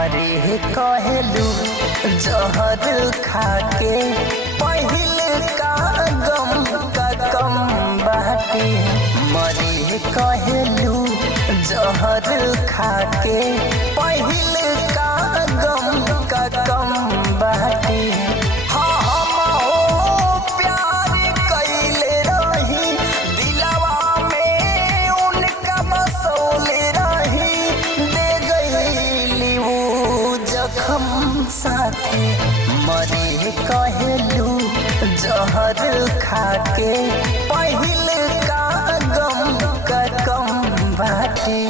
मरे कहलू जहर खाके पहिल का गम का कम बाटे। मरे कहलू जहर खाके पहिल का गम का कम बाटे। साथे मरे कहलू जहर खाके पहिल का गम का कम बाटे।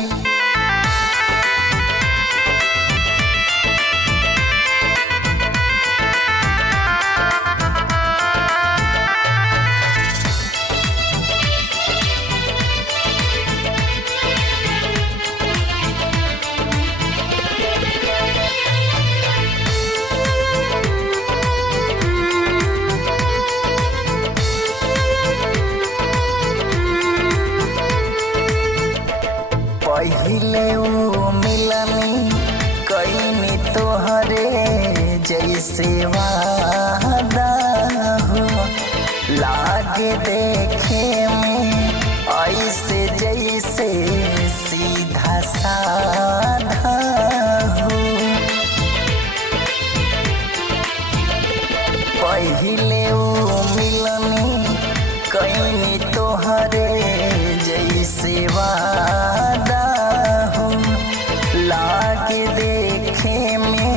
पहिले ऊ मिलनी कईनी तोहरे जैसे वादा हो। लागे देखे में ऐसे जैसे सीधा साधा हो। पहिले ऊ मिलनी कईनी तोहरे जैसे वादा लागे देखे में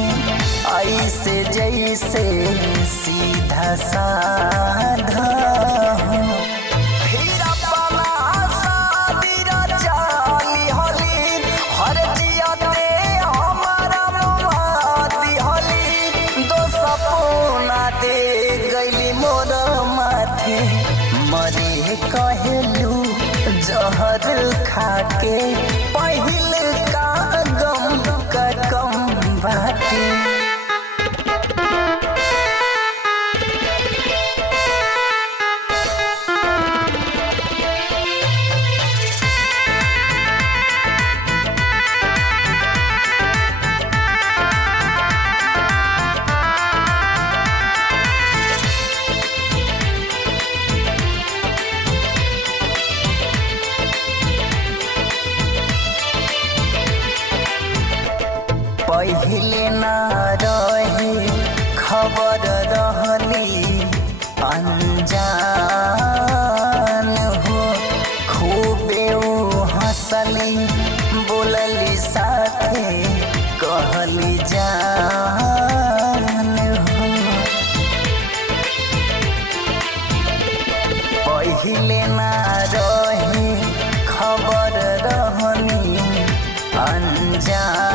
ऐसे जैसे सीधा साधा हो। फिर अपना शादी रचाली होली हर जियाते हमारा मुआदी होली। दो सपना दे गईली मोर माथे। मरे कहलू जहर खाके पहिल का गम का कम बाटे। पहिले ना रहे खबर रहली अनजान हो। खूबे ऊ हंसली बोलली साथे कहली जान हो। पहिले ना रहे खबर रहनी अनजान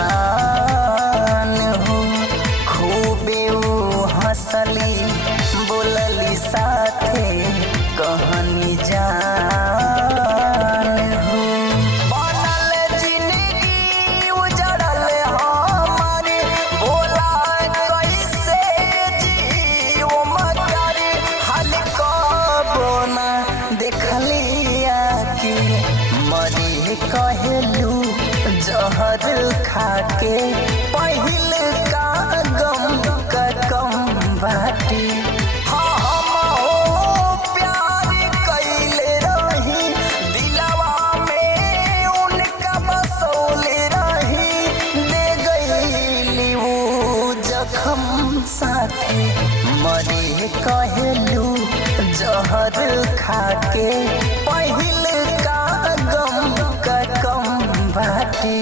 हंसली बोलली साथे कहनी जान हो। बनल जिंदगी उजड़ल हमारी बोला कैसे जीव मगर हाल कबो ना देखलिया कि मरे कहलू जहर खाके पहिल का गम का कम बाटे। हम प्यार कैले रही दिलवा में उनका बसौले रही। दे गईली वो जख्म साथे। मरे कहलू जहर खाके पहिल का गम का कम बाटे।